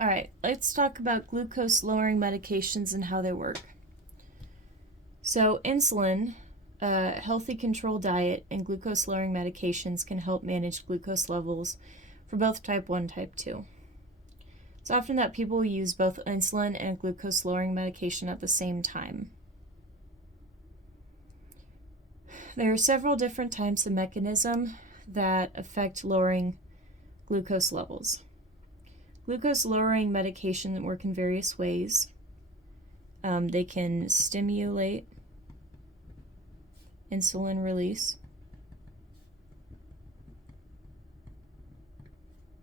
All right, let's talk about glucose lowering medications and how they work. So, insulin, a healthy controlled diet, and glucose lowering medications can help manage glucose levels for both type 1 and type 2. It's often that people use both insulin and glucose lowering medication at the same time. There are several different types of mechanism that affect lowering glucose levels. Glucose lowering medication work in various ways. They can stimulate insulin release.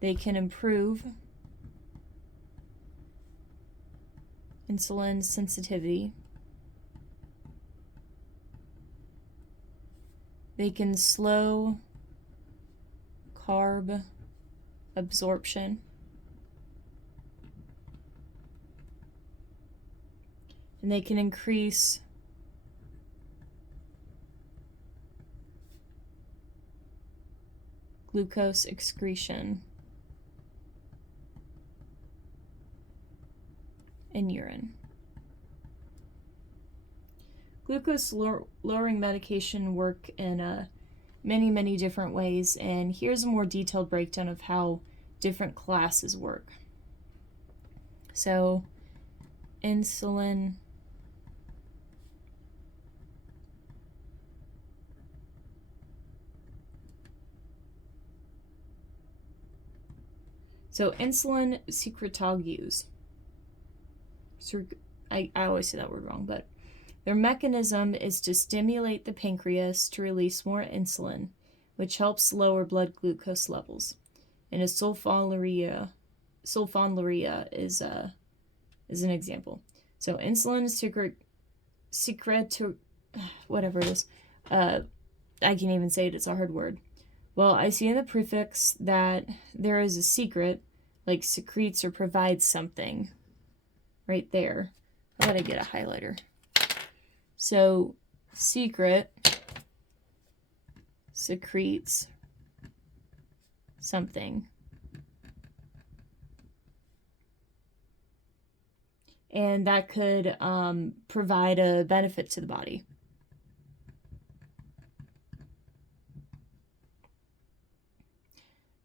They can improve insulin sensitivity. They can slow carb absorption. And they can increase glucose excretion in urine. Glucose lowering medication work in many different ways, and here's a more detailed breakdown of how different classes work. So, insulin secretagogues. I always say that word wrong, but their mechanism is to stimulate the pancreas to release more insulin, which helps lower blood glucose levels. And a sulfonylurea is an example. So insulin whatever it is. I can't even say it, it's a hard word. Well, I see in the prefix that there is a secret, like secretes or provides something right there. How about I get a highlighter? So, secret secretes something. And that could provide a benefit to the body.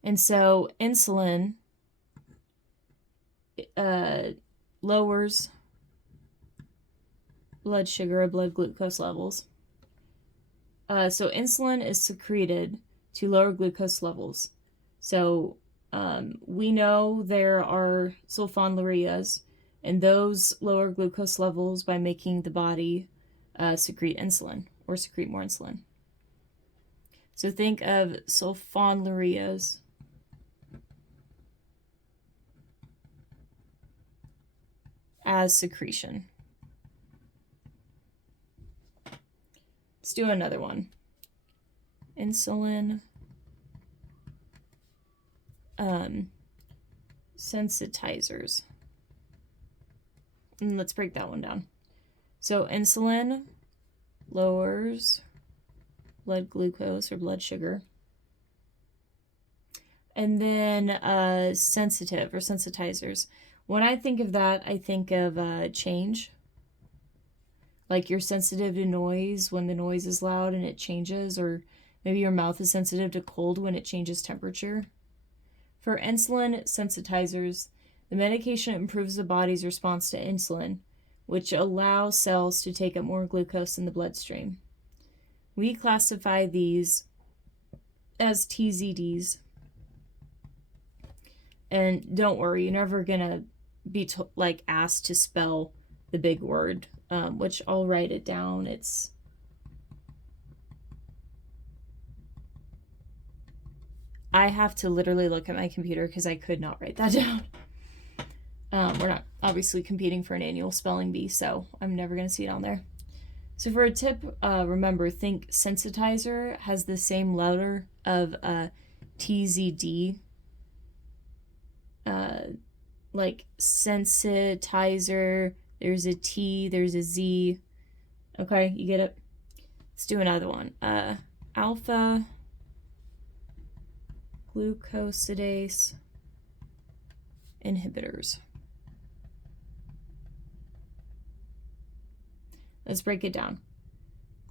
And so, insulin lowers blood sugar or blood glucose levels. So insulin is secreted to lower glucose levels. So we know there are sulfonylureas, and those lower glucose levels by making the body secrete insulin or secrete more insulin. So think of sulfonylureas as secretion. Let's do another one. Insulin sensitizers. And let's break that one down. So insulin lowers blood glucose or blood sugar. And then sensitive or sensitizers. When I think of that, I think of change. Like you're sensitive to noise when the noise is loud and it changes, or maybe your mouth is sensitive to cold when it changes temperature. For insulin sensitizers, the medication improves the body's response to insulin, which allows cells to take up more glucose in the bloodstream. We classify these as TZDs. And don't worry, you're never gonna be asked to spell the big word, which I'll write it down. I have to literally look at my computer because I could not write that down. We're not obviously competing for an annual spelling bee, so I'm never going to see it on there. So for a tip, remember, think sensitizer has the same letter of TZD. Like sensitizer, there's a T, there's a Z. Okay, you get it? Let's do another one. Alpha glucosidase inhibitors. Let's break it down.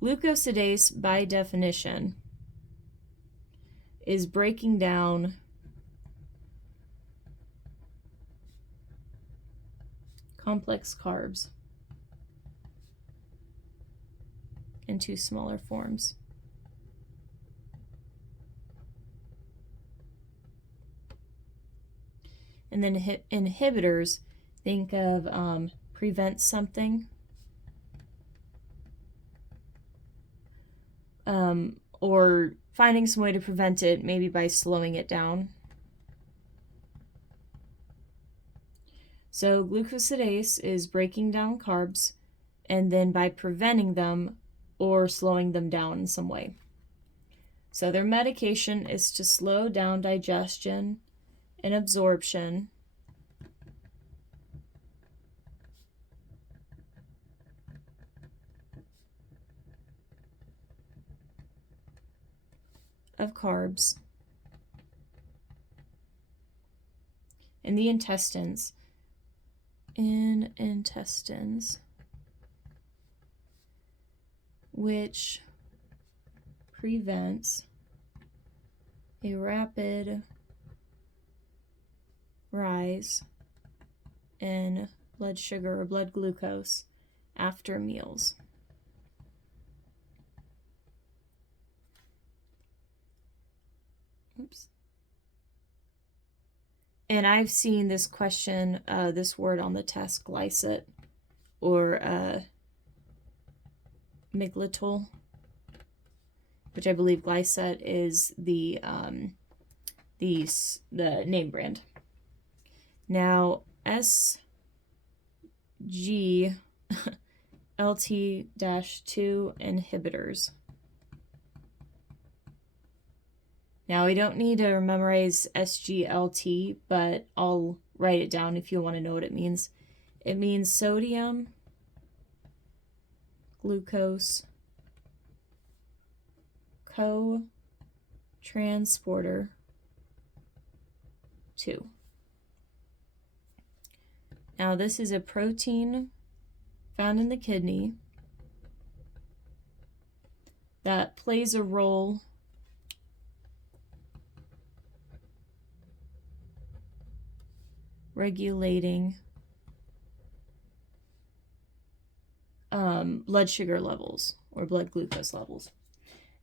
Glucosidase, by definition, is breaking down complex carbs into smaller forms. And then inhibitors, think of prevent something, or finding some way to prevent it, maybe by slowing it down. So glucosidase is breaking down carbs, and then by preventing them or slowing them down in some way. So their medication is to slow down digestion and absorption of carbs in the intestines. Which prevents a rapid rise in blood sugar or blood glucose after meals. Oops. And I've seen this question, this word on the test, glycet, or miglitol, which I believe glycet is the name brand. Now, SGLT-2 inhibitors. Now, we don't need to memorize SGLT, but I'll write it down if you want to know what it means. It means sodium, glucose, co-transporter 2. Now, this is a protein found in the kidney that plays a role regulating blood sugar levels or blood glucose levels.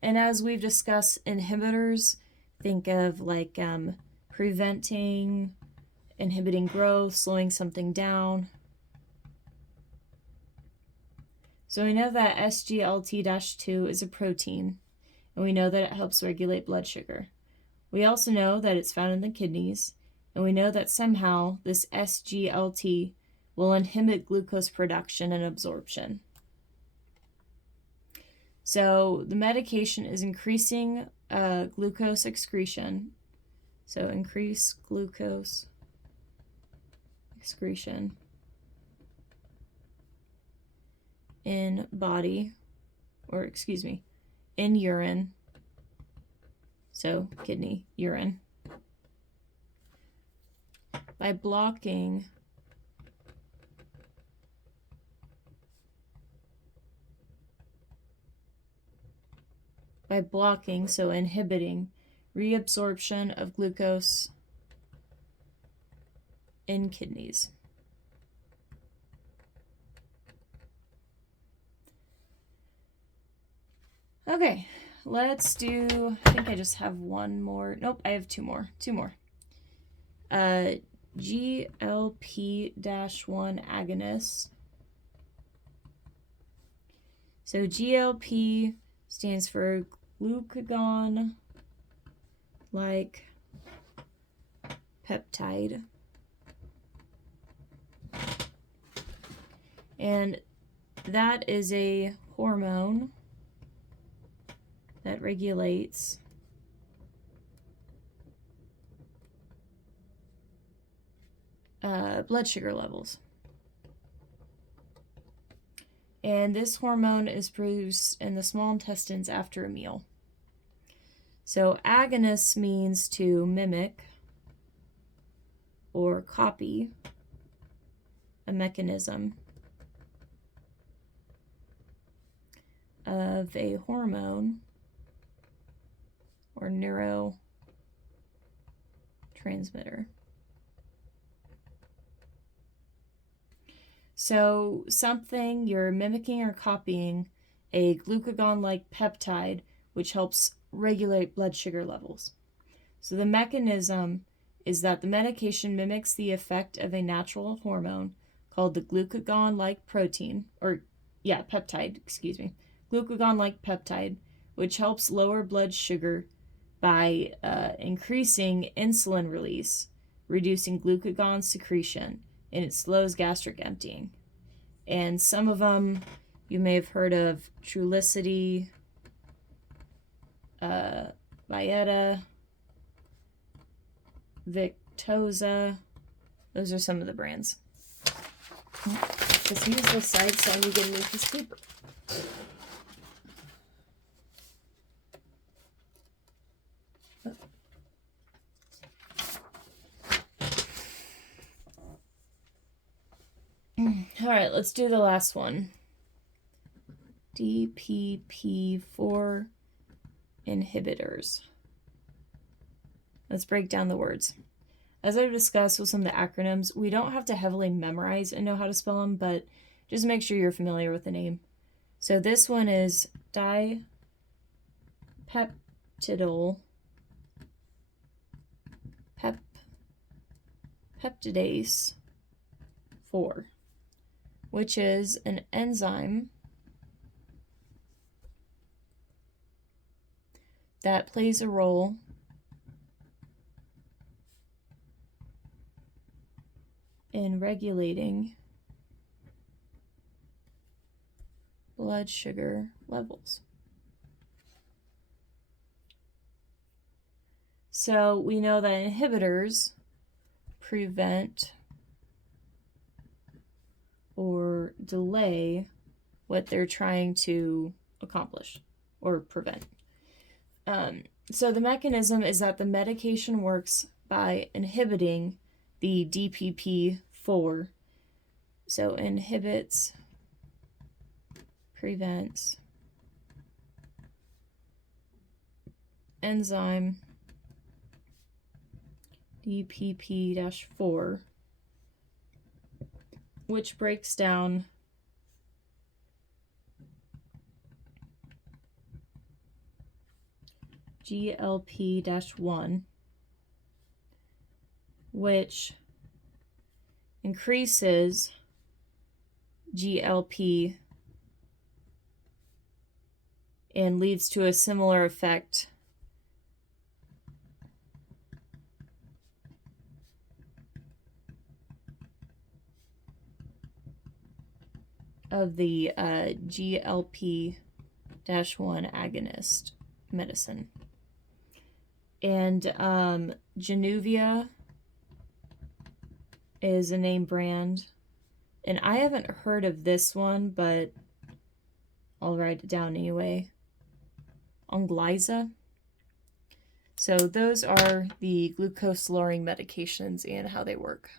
And as we've discussed, inhibitors, think of like preventing, inhibiting growth, slowing something down. So we know that SGLT-2 is a protein, and we know that it helps regulate blood sugar. We also know that it's found in the kidneys, and we know that somehow this SGLT will inhibit glucose production and absorption. So the medication is increasing glucose excretion. So increase glucose excretion in body, or excuse me, in urine. So kidney, urine. By blocking so inhibiting reabsorption of glucose in kidneys. Okay, let's do, I think I just have one more. Nope, I have two more. GLP-1 agonist. So GLP stands for glucagon-like peptide. And that is a hormone that regulates blood sugar levels. And this hormone is produced in the small intestines after a meal. So agonist means to mimic or copy a mechanism of a hormone or neurotransmitter. So something you're mimicking or copying a glucagon-like peptide, which helps regulate blood sugar levels. So the mechanism is that the medication mimics the effect of a natural hormone called the glucagon-like glucagon-like peptide, which helps lower blood sugar by increasing insulin release, reducing glucagon secretion, and it slows gastric emptying. And some of them you may have heard of: Trulicity, Byetta, Victoza. Those are some of the brands. Let's use this side so I can get a new piece of paper. All right, let's do the last one. DPP4 inhibitors. Let's break down the words. As I've discussed with some of the acronyms, we don't have to heavily memorize and know how to spell them, but just make sure you're familiar with the name. So this one is dipeptidyl peptidase 4, which is an enzyme that plays a role in regulating blood sugar levels. So we know that inhibitors prevent or delay what they're trying to accomplish or prevent. So the mechanism is that the medication works by inhibiting the DPP4. So inhibits, prevents, enzyme DPP-4, which breaks down GLP-1, which increases GLP and leads to a similar effect of the GLP-1 agonist medicine. And Januvia is a name brand. And I haven't heard of this one, but I'll write it down anyway. Onglyza. So those are the glucose-lowering medications and how they work.